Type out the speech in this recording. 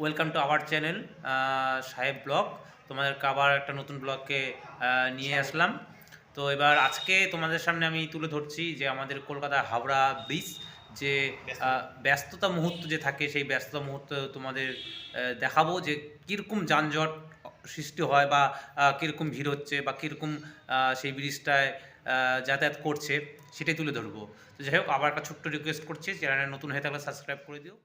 Welcome to our channel সাহেব blog. তোমাদেরকে আবার একটা নতুন ব্লগকে নিয়ে আসলাম। তো এবার আজকে তোমাদের সামনে আমি তুলে ধরছি যে আমাদের কলকাতা হাওড়া ব্রিজ যে ব্যস্ততা মুহূর্ত যে থাকে, সেই ব্যস্ততা মুহূর্ত তোমাদের দেখাবো যে কীরকম যানজট সৃষ্টি হয় বা কীরকম ভিড় হচ্ছে বা কীরকম সেই ব্রিজটায় যাতায়াত করছে, সেটাই তুলে ধরবো। তো যাই হোক, আবার একটা ছোট্ট রিকোয়েস্ট করছি, চ্যানেলে নতুন হয়ে থাকলে সাবস্ক্রাইব করে দিও।